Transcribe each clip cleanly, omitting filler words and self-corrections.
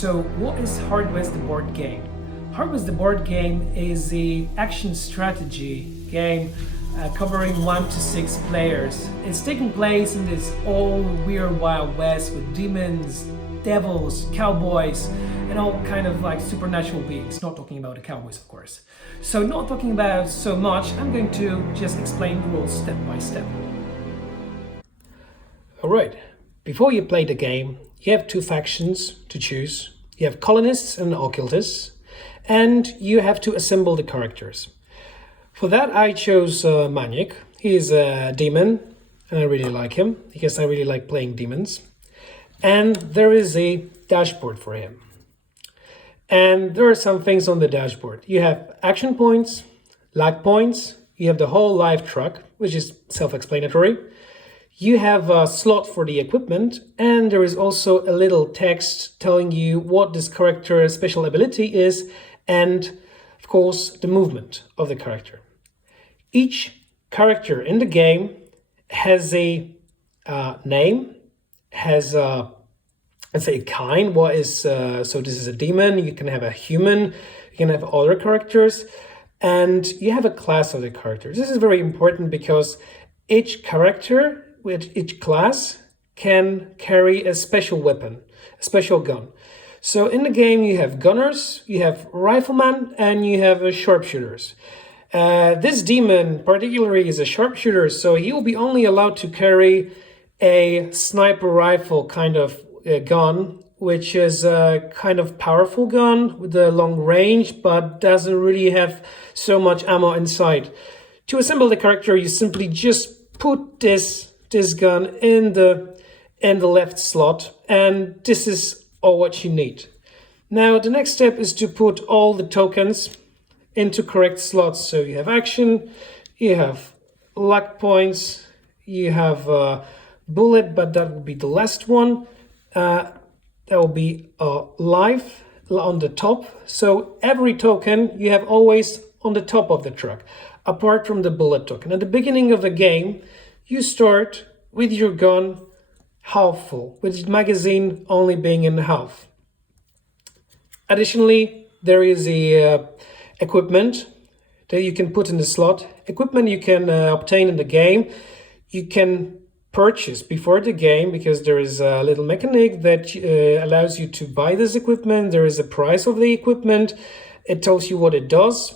So what is Hardwest the board game? Hardwest the board game is the action strategy game covering 1 to 6 players. It's taking place in this old weird Wild West with demons, devils, cowboys, and all kind of like supernatural beings. Not talking about the cowboys, of course. So not talking about so much, I'm going to just explain the rules step by step. Alright, before you play the game, you have 2 factions to choose. You have colonists and occultists, and you have to assemble the characters. For that I chose Manic. He is a demon, and I really like him, because I really like playing demons. And there is a dashboard for him. And there are some things on the dashboard. You have action points, lag points, you have the whole live truck, which is self-explanatory. You have a slot for the equipment, and there is also a little text telling you what this character's special ability is, and of course the movement of the character. Each character in the game has a name, has let's say a kind. What is so this is a demon. You can have a human, you can have other characters, and you have a class of the character. This is very important because each character with each class can carry a special weapon, a special gun. So in the game you have gunners, you have riflemen, and you have sharpshooters. This demon particularly is a sharpshooter, so he will be only allowed to carry a sniper rifle kind of gun, which is a kind of powerful gun with a long range, but doesn't really have so much ammo inside. To assemble the character, you simply just put this gun in the left slot, and this is all what you need. Now the next step is to put all the tokens into correct slots. So you have action, you have luck points, you have bullet, but that will be the last one. That will be life on the top. So every token you have always on the top of the truck, apart from the bullet token. At the beginning of the game, you start with your gun half full, with the magazine only being in half. Additionally, there is a equipment that you can put in the slot. Equipment you can obtain in the game. You can purchase before the game, because there is a little mechanic that allows you to buy this equipment. There is a price of the equipment. It tells you what it does,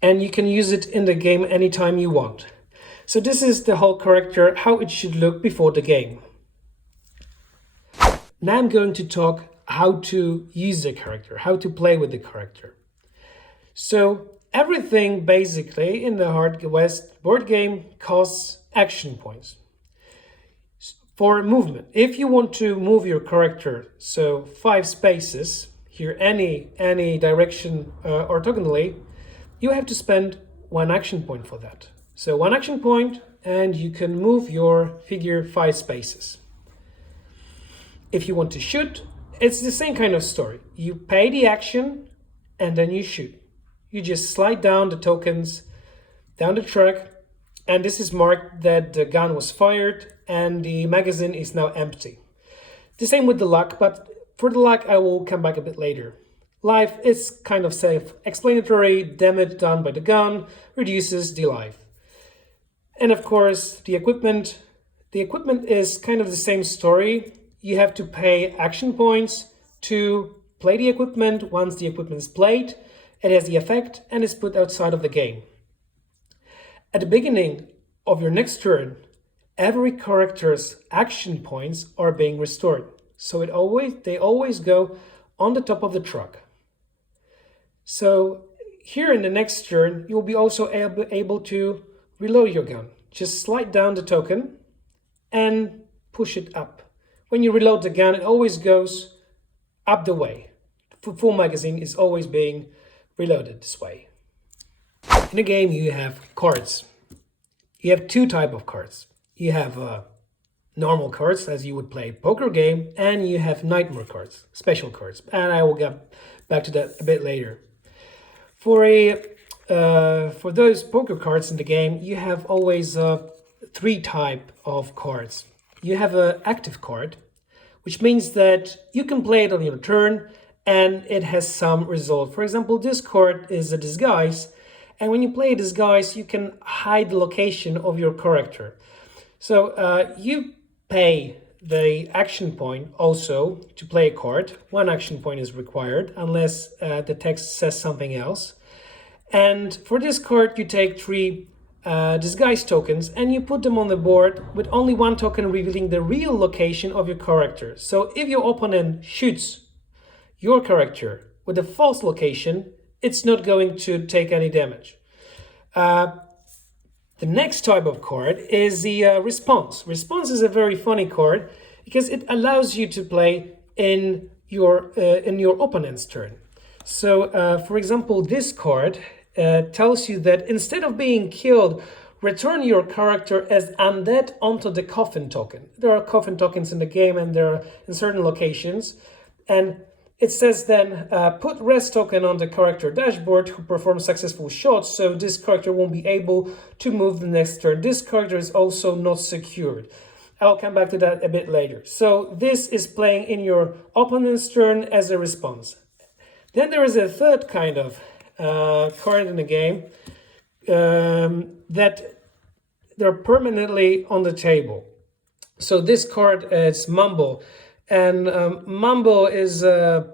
and you can use it in the game anytime you want. So this is the whole character, how it should look before the game. Now I'm going to talk how to use the character, how to play with the character. So everything basically in the Hardwest board game costs action points. For movement, if you want to move your character, so 5 spaces, here any direction orthogonally, you have to spend 1 action point for that. So 1 action point, and you can move your figure 5 spaces. If you want to shoot, it's the same kind of story. You pay the action, and then you shoot. You just slide down the tokens, down the track, and this is marked that the gun was fired and the magazine is now empty. The same with the luck, but for the luck I will come back a bit later. Life is kind of self-explanatory. Damage done by the gun reduces the life. And of course, the equipment is kind of the same story. You have to pay action points to play the equipment. Once the equipment is played, it has the effect and is put outside of the game. At the beginning of your next turn, every character's action points are being restored. So they always go on the top of the truck. So here in the next turn, you will be also able to reload your gun. Just slide down the token and push it up. When you reload the gun, it always goes up the way. The full magazine is always being reloaded this way. In the game you have cards. You have 2 types of cards. You have normal cards, as you would play a poker game, and you have nightmare cards, special cards. And I will get back to that a bit later. For those poker cards in the game, you have always 3 types of cards. You have an active card, which means that you can play it on your turn and it has some result. For example, this card is a disguise, and when you play a disguise, you can hide the location of your character. So you pay the action point also to play a card. 1 action point is required unless the text says something else. And for this card, you take 3 disguise tokens and you put them on the board with only 1 token revealing the real location of your character. So if your opponent shoots your character with a false location, it's not going to take any damage. The next type of card is the response. Response is a very funny card because it allows you to play in your opponent's turn. So, for example, this card tells you that instead of being killed, return your character as undead onto the coffin token. There are coffin tokens in the game and they're in certain locations. And it says then, put rest token on the character dashboard who performs successful shots, so this character won't be able to move the next turn. This character is also not secured. I'll come back to that a bit later. So this is playing in your opponent's turn as a response. Then there is a third kind of card in the game that they're permanently on the table. So this card is Mumble. And Mumble is a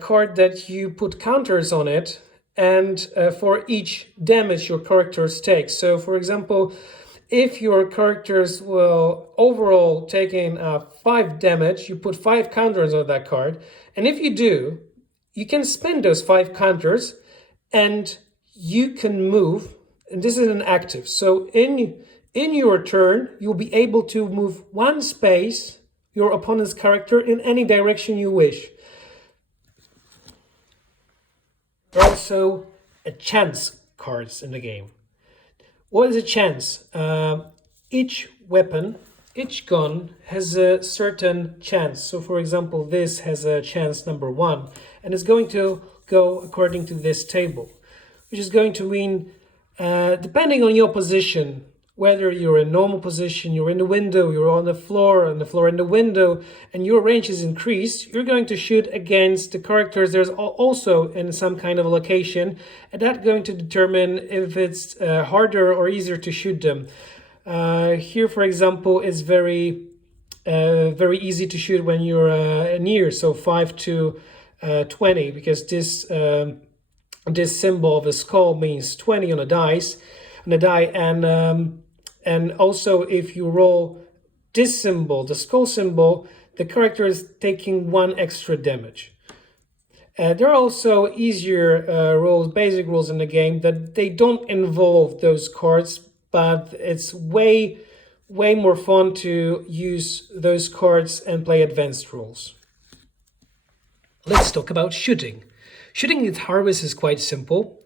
card that you put counters on it, and for each damage your characters take. So, for example, if your characters will overall take in 5 damage, you put 5 counters on that card. And if you do, you can spend those 5 counters and you can move. And this is an active. So in your turn, you'll be able to move 1 space your opponent's character in any direction you wish. There are also a chance cards in the game. What is a chance? Each weapon, each gun has a certain chance. So for example, this has a chance number 1, and it's going to go according to this table, which is going to mean, depending on your position, whether you're in normal position, you're in the window, you're on the floor in the window, and your range is increased, you're going to shoot against the characters there's also in some kind of location, and that's going to determine if it's harder or easier to shoot them. Here, for example, it's very easy to shoot when you're near, so 5 to 20, because this symbol of a skull means 20 on a die, and also if you roll this symbol, the skull symbol, the character is taking 1 extra damage. There are also easier rules, basic rules in the game that they don't involve those cards, but it's way more fun to use those cards and play advanced rules. Let's talk about shooting. Shooting with Harvest is quite simple.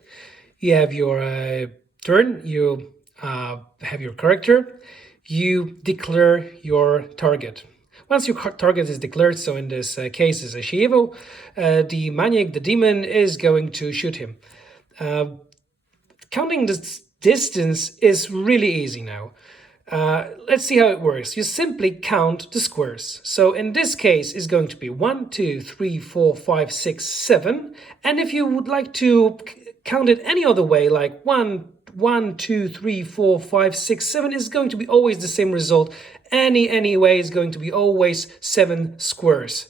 You have your turn, you have your character, you declare your target. Once your target is declared, so in this case is a Shievo, the Maniac, the demon, is going to shoot him. Counting the distance is really easy now. Let's see how it works. You simply count the squares. So in this case, it's going to be 1, 2, 3, 4, 5, 6, 7. And if you would like to count it any other way, like 1, 2, 3, 4, 5, 6, 7 is going to be always the same result. Any way is going to be always 7 squares.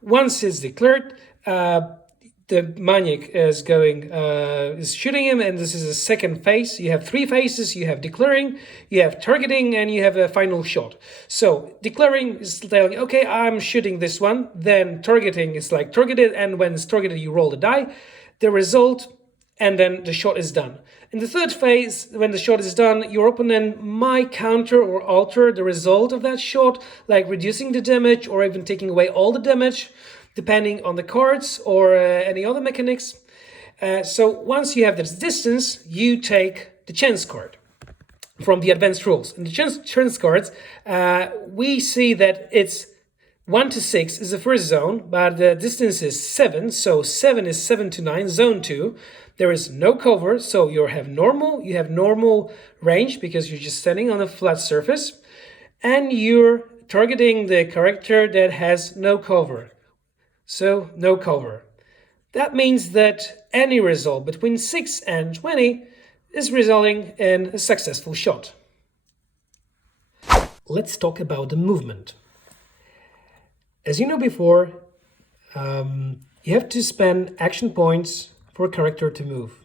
Once it's declared, the Maniac is shooting him, and this is a second phase. You have 3 phases. You have declaring, you have targeting, and you have a final shot. So declaring is telling, okay, I'm shooting this one. Then targeting is like targeted, and when it's targeted, you roll the die, the result, and then the shot is done. In the third phase, when the shot is done, your opponent might counter or alter the result of that shot, like reducing the damage or even taking away all the damage, depending on the cards or any other mechanics. So once you have this distance, you take the chance card from the advanced rules. In the chance cards, we see that it's 1 to 6 is the first zone, but the distance is 7, so 7 is 7 to 9, zone 2. There is no cover, so you have normal range because you're just standing on a flat surface, and your targeting the character that has no cover. So no cover. That means that any result between 6 and 20 is resulting in a successful shot. Let's talk about the movement. As you know before, you have to spend action points for a character to move.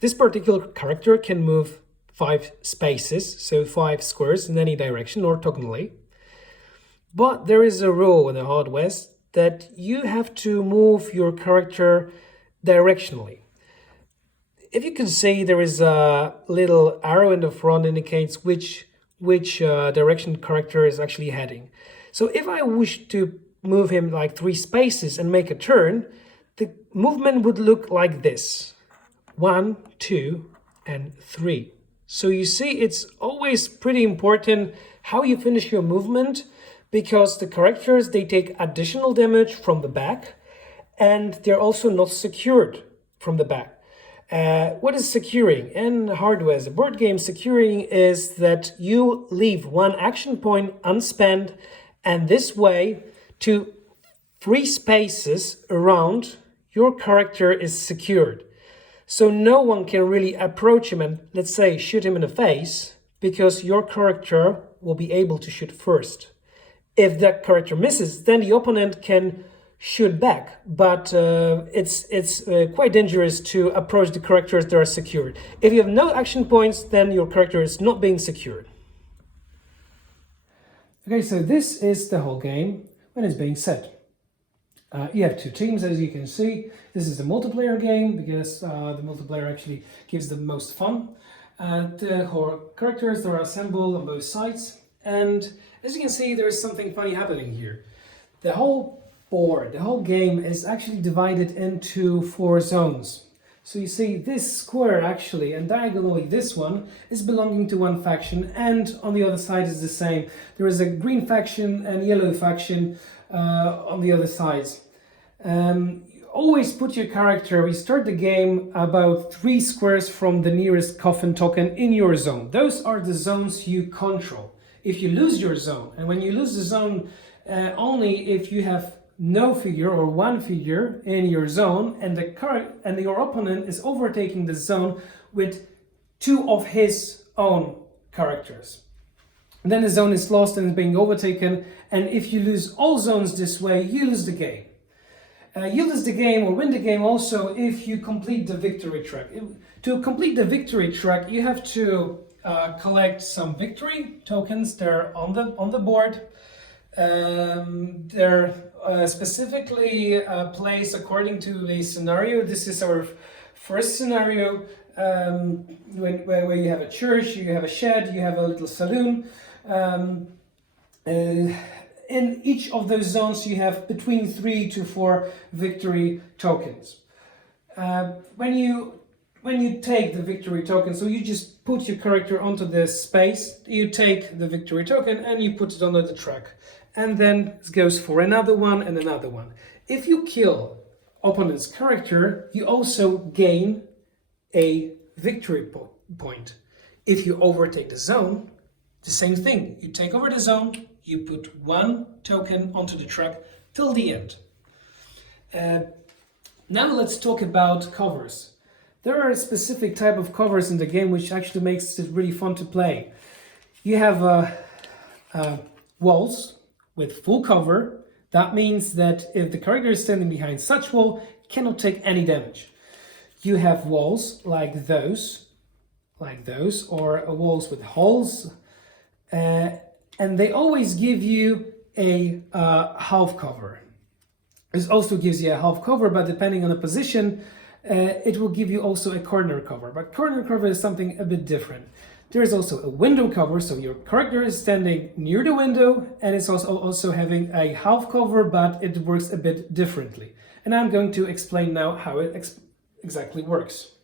This particular character can move 5 spaces, so 5 squares in any direction orthogonally. But there is a rule in the Hard West that you have to move your character directionally. If you can see, there is a little arrow in the front indicates which direction the character is actually heading. So if I wish to move him like 3 spaces and make a turn, the movement would look like this: 1, 2, and 3. So you see, it's always pretty important how you finish your movement, because the characters, they take additional damage from the back, and they're also not secured from the back. What is securing? In Hard West, a board game, securing is that you leave 1 action point unspent, and this way to 3 spaces around your character is secured. So no one can really approach him and, let's say, shoot him in the face, because your character will be able to shoot first. If that character misses, then the opponent can shoot back, but it's quite dangerous to approach the characters that are secured. If you have no action points, then your character is not being secured. Okay, so this is the whole game when it's being set. You have 2 teams, as you can see. This is a multiplayer game because the multiplayer actually gives the most fun. The whole characters that are assembled on both sides, and as you can see, there is something funny happening here. The whole board, the whole game is actually divided into 4 zones. So you see this square actually, and diagonally this one, is belonging to one faction, and on the other side is the same. There is a green faction and yellow faction on the other sides. Always put your character, we start the game about 3 squares from the nearest coffin token in your zone. Those are the zones you control. If you lose your zone, and when you lose the zone, only if you have no figure or 1 figure in your zone, and your opponent is overtaking the zone with 2 of his own characters. And then the zone is lost and is being overtaken, and if you lose all zones this way, you lose the game. You lose the game or win the game also if you complete the victory track. To complete the victory track, you have to collect some victory tokens. They're on the board. They're specifically placed according to the scenario. This is our first scenario, where you have a church, you have a shed, you have a little saloon. In each of those zones you have between 3 to 4 victory tokens. When you take the victory token, so you just put your character onto this space, you take the victory token and you put it onto the track. And then it goes for another one and another one. If you kill opponent's character, you also gain a victory point. If you overtake the zone, the same thing. You take over the zone, you put 1 token onto the track till the end. Now let's talk about covers. There are a specific type of covers in the game which actually makes it really fun to play. You have walls with full cover. That means that if the character is standing behind such wall, it cannot take any damage. You have walls like those, or walls with holes, and they always give you a half cover. This also gives you a half cover, but depending on the position, it will give you also a corner cover. But corner cover is something a bit different. There is also a window cover, so your character is standing near the window, and it's also having a half cover, but it works a bit differently. And I'm going to explain now how it exactly works.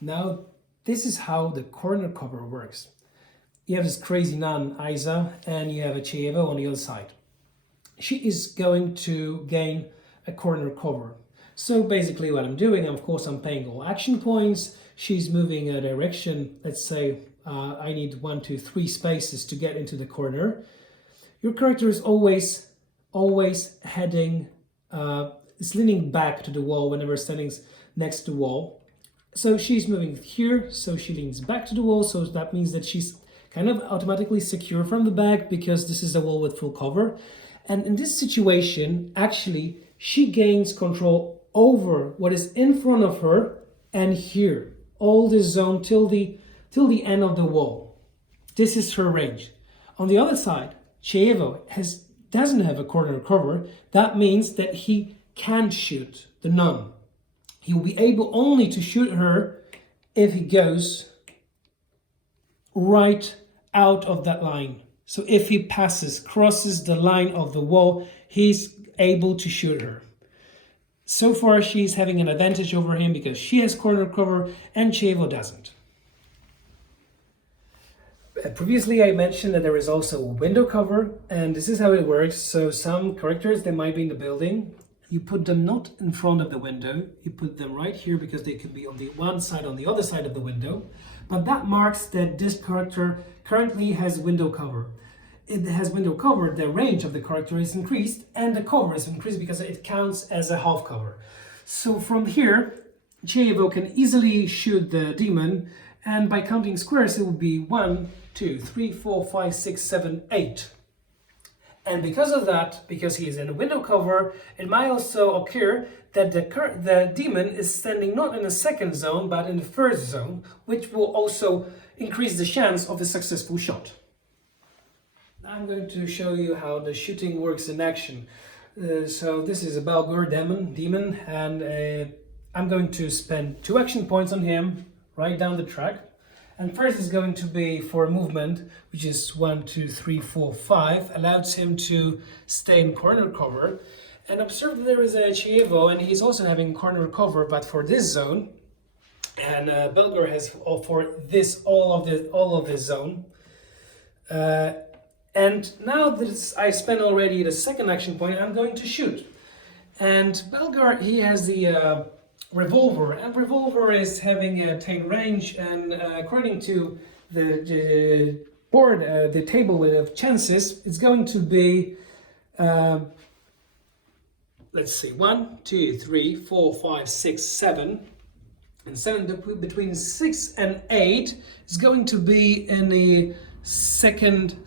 Now, this is how the corner cover works. You have this crazy nun, Isa, and you have a Chievo on the other side. She is going to gain a corner cover. So basically what I'm doing, of course, I'm paying all action points. She's moving a direction, let's say I need 1, 2, 3 spaces to get into the corner. Your character is always heading, is leaning back to the wall whenever standing next to the wall. So she's moving here, so she leans back to the wall, so that means that she's kind of automatically secure from the back because this is a wall with full cover. And in this situation, actually, she gains control over what is in front of her and here, all this zone till the end of the wall. This is her range. On the other side, Chievo doesn't have a corner cover. That means that he can't shoot the nun. He will be able only to shoot her if he goes right out of that line. So if he crosses the line of the wall, he's able to shoot her. So far, she's having an advantage over him because she has corner cover and Chievo doesn't. Previously, I mentioned that there is also a window cover, and this is how it works. So some characters, they might be in the building. You put them not in front of the window, you put them right here because they can be on the one side, on the other side of the window. But that marks that this character currently has window cover. It has window cover, the range of the character is increased, and the cover is increased because it counts as a half cover. So from here, Chievo can easily shoot the demon, and by counting squares, it will be 1, 2, 3, 4, 5, 6, 7, 8. And because of that, because he is in a window cover, it might also occur that the demon is standing not in the second zone, but in the first zone, which will also increase the chance of a successful shot. I'm going to show you how the shooting works in action. So this is a Balgur demon, and I'm going to spend 2 action points on him right down the track. And first is going to be for movement, which is 1, 2, 3, 4, 5, allows him to stay in corner cover. And observe that there is a Chievo, and he's also having corner cover, but for this zone. And Balgur has for this all of this zone. And now that I spent already the second action point, I'm going to shoot. And Balgur, he has the revolver, and revolver is having a 10 range, and according to the board, the table of chances, it's going to be let's see, 1, 2, 3, 4, 5, 6, 7, and 7 between 6 and 8 is going to be in the second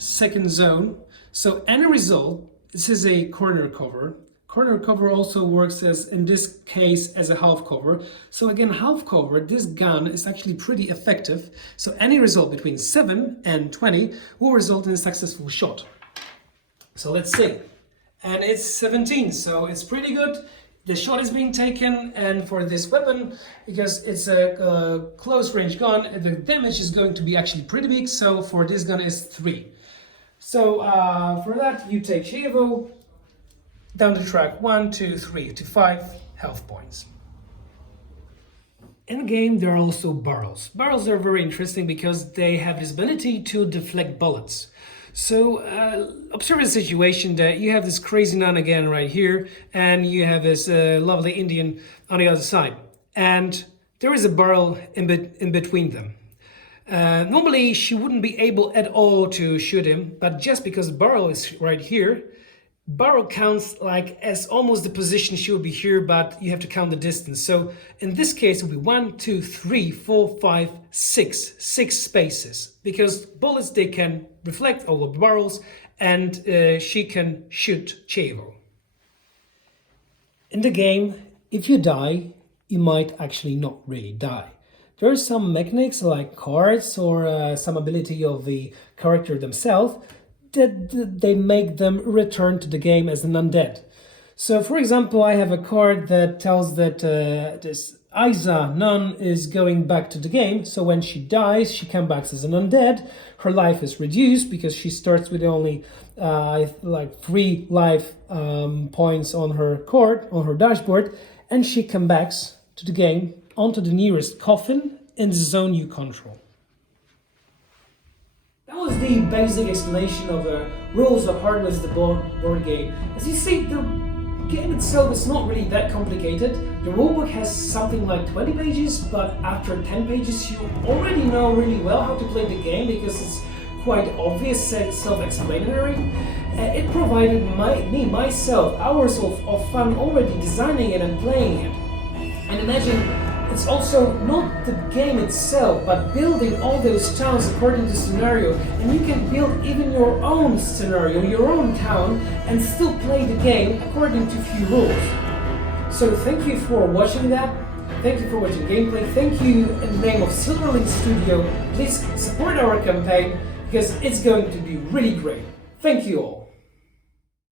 zone. So any result, this is a corner cover. Corner cover also works as, in this case, as a half cover. So again, half cover, this gun is actually pretty effective. So any result between 7 and 20 will result in a successful shot. So let's see. And it's 17, so it's pretty good. The shot is being taken, and for this weapon, because it's a close range gun, the damage is going to be actually pretty big. So for this gun is 3. So for that, you take Chievo down the track 1, 2, 3 to 5 health points. In the game, there are also barrels. Barrels are very interesting because they have this ability to deflect bullets. So observe the situation that you have this crazy nun again right here, and you have this lovely Indian on the other side. And there is a barrel in between them. Normally, she wouldn't be able at all to shoot him, but just because the barrel is right here, barrel counts like as almost the position she will be here, but you have to count the distance. So in this case, it will be 1, 2, 3, 4, 5, 6 spaces, because bullets, they can reflect all the barrels, and she can shoot Chievo. In the game, if you die, you might actually not really die. There are some mechanics like cards or some ability of the character themselves that they make them return to the game as an undead. So for example, I have a card that tells that this Isa nun is going back to the game, so when she dies, she comes back as an undead. Her life is reduced because she starts with only like 3 life points on her card, on her dashboard, and she comes back to the game onto the nearest coffin in the zone you control. That was the basic explanation of the rules of Hardware the board game. As you see, the game itself is not really that complicated. The rulebook has something like 20 pages, but after 10 pages you already know really well how to play the game because it's quite obvious, self-explanatory. It provided myself, hours of fun already designing it and playing it. And imagine, it's also not the game itself, but building all those towns according to scenario. And you can build even your own scenario, your own town, and still play the game according to few rules. So thank you for watching that. Thank you for watching gameplay. Thank you in the name of Silverlink Studio. Please support our campaign because it's going to be really great. Thank you all.